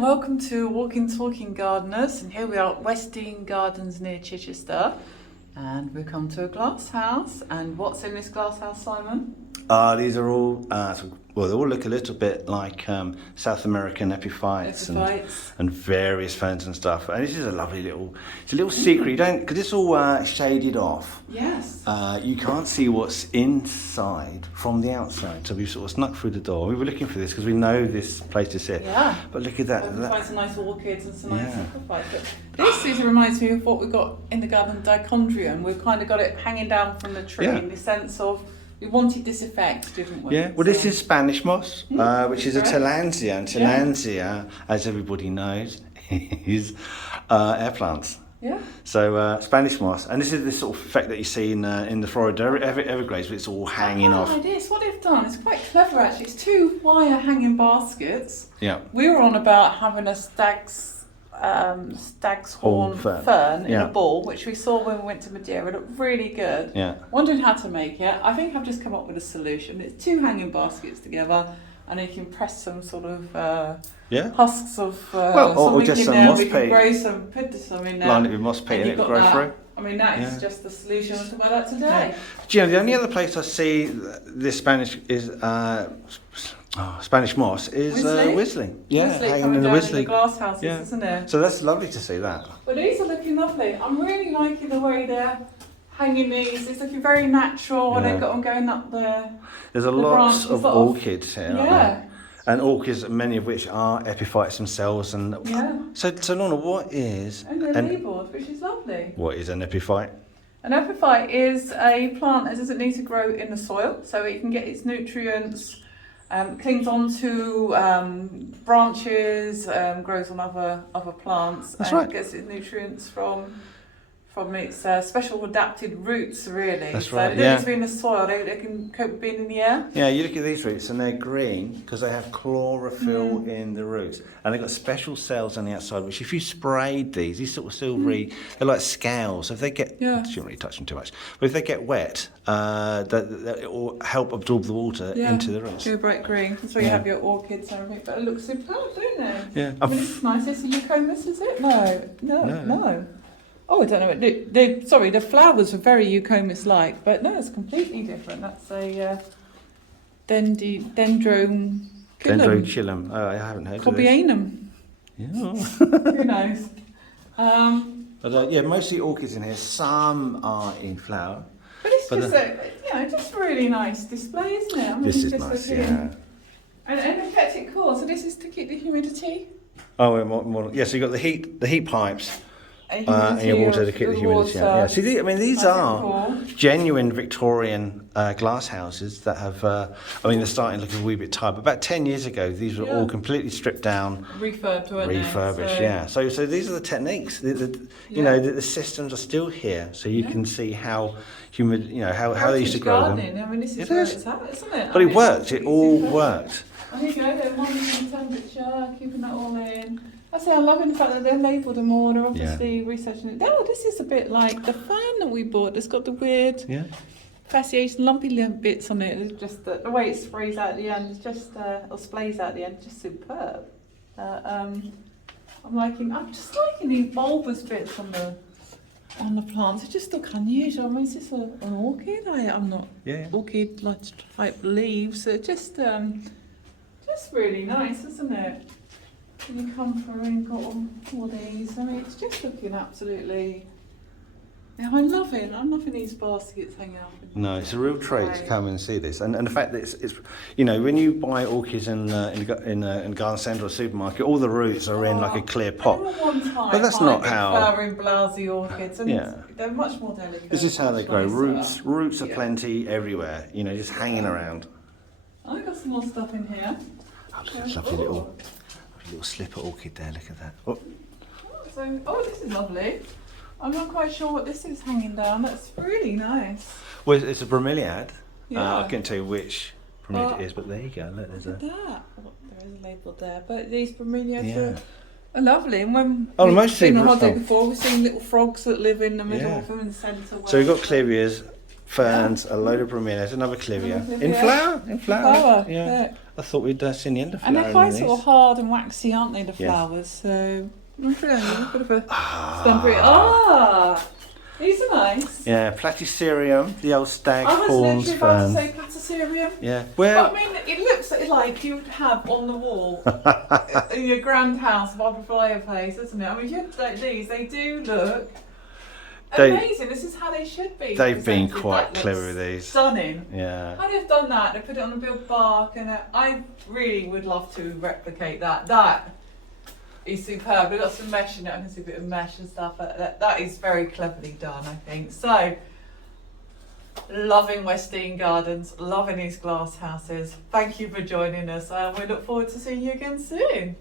and welcome to Walking Talking Gardeners, and here we are at Westdean Gardens near Chichester, and we've come to a glass house. And what's in this glass house, Simon? These are all, well, they all look a little bit like South American epiphytes and various ferns and stuff. And this is a lovely little, it's a little secret. You don't, because it's all shaded off. Yes. You can't see what's inside from the outside. So we've sort of snuck through the door. We were looking for this because we know this place is here. Yeah. But look at that. We find some nice orchids and some nice epiphytes. This reminds me of what we've got in the garden, dichondrium. We've kind of got it hanging down from the tree in the sense of, we wanted this effect, didn't we? Yeah, well, this is Spanish moss, which is a tillandsia, and tillandsia, as everybody knows, is air plants. Yeah. So Spanish moss, and this is the sort of effect that you see in the Florida Everglades, but it's all hanging off. It is. What they've done is quite clever, actually. It's two wire hanging baskets. Yeah. We were on about having a stag's horn fern in a ball, which we saw when we went to Madeira. It looked really good. Yeah. Wondering how to make it. I think I've just come up with a solution. It's two hanging baskets together, and you can press some sort of husks of or just some moss peat. Grow some, put some in there. Line it with moss peat and it will grow through. I mean, that is just the solution. I'll talk about that today. Yeah. Do you know, the only other place I see this Spanish is Spanish moss is Whistling. Yeah, hanging in the Whistling glass houses, isn't it? So that's lovely to see that. But these are looking lovely. I'm really liking the way they're hanging these. It's looking very natural, and they've got them going up there. There's a lot of orchids here, aren't there? And orchids, many of which are epiphytes themselves. And so Lorna, what is? And they're labelled, which is lovely. What is an epiphyte? An epiphyte is a plant that doesn't need to grow in the soil, so it can get its nutrients. Clings onto branches, grows on other plants, gets its nutrients from its special adapted roots, really. That's so right, they don't need to be in the soil, they can cope with being in the air. Yeah, you look at these roots and they're green because they have chlorophyll in the roots. And they've got special cells on the outside, which if you sprayed these sort of silvery, they're like scales. So if they get, shouldn't really touch them too much, but if they get wet, it will help absorb the water into the roots. Go bright green. That's where you have your orchids and everything, but it looks superb, don't they? Yeah. I mean, this is nice. This is eucomis, is it? No. Oh, I don't know. The flowers are very eucomis-like, but no, it's completely different. That's a dendrochilum. Dendrochilum. Oh, I haven't heard of this. Cobianum. Yeah. Who knows? But mostly orchids in here. Some are in flower. But it's just really nice display, isn't it? I mean, this is nice, And epiphytic core. So this is to keep the humidity. Oh, more. Yeah. So you got the heat pipes. And your water to keep the humidity out. Yeah. See, these are genuine Victorian glass houses that have. They're starting to look a wee bit tired. But about 10 years ago, these were all completely stripped down, refurbished. So these are the techniques. The systems are still here, so you can see how humid. How they used to grow them. I mean, this is where it's at, isn't it? But it worked. It all worked. There you go. They're monitoring temperature, keeping that all in. I'm loving the fact that they're labelled and more. They're obviously researching it. Oh, this is a bit like the fan that we bought. It's got the weird fasciation, lumpy bits on it. It's just the way it sprays out at the end. It's just or splays out at the end. It's just superb. I'm just liking these bulbous bits on the plants. It just look unusual. I mean, is this an orchid? I'm not orchid like type leaves. So just really nice, isn't it? And you come through and got all these. I mean, it's just looking absolutely. Yeah, I'm loving these baskets hanging up. No, it's a real treat to come and see this, and the fact that it's when you buy orchids in a garden centre or supermarket, all the roots are in like a clear pot. But that's not how. Flowering blousy orchids, and they're much more delicate. This is how they grow. Roots are plenty everywhere. Just hanging around. I got some more stuff in here. Oh, look at this lovely little slipper orchid there. Look at that. This is lovely. I'm not quite sure what this is hanging down. That's really nice. Well, it's a bromeliad. I can't tell you which bromeliad it is, but there you go. Look, there's that. There is a label there. But these bromeliads are lovely. And when we've been on holiday before, we've seen little frogs that live in the middle of them in the centre. So we've got cleviots, ferns, a load of bromelias, another clivia. In flower? In flower. Yeah. I thought we'd seen the end of flower. And they're quite sort of hard and waxy, aren't they, the flowers? So, I'm feeling a bit of a these are nice. Yeah, platycerium, the old stag I was horns literally about to fern. say platycerium. Yeah, well, But, I mean, it looks like you'd have on the wall in your grand house of our fireplace, doesn't it? I mean, if you have like these, they do look amazing. This is how they should be. They've been quite clever with these. Stunning. Yeah. I'd have done that. They put it on a big bark, and I really would love to replicate that. That is superb. We've got some mesh in it. I can see a bit of mesh and stuff. That is very cleverly done, I think. So, loving Westdean Gardens, loving these glass houses. Thank you for joining us, and we look forward to seeing you again soon.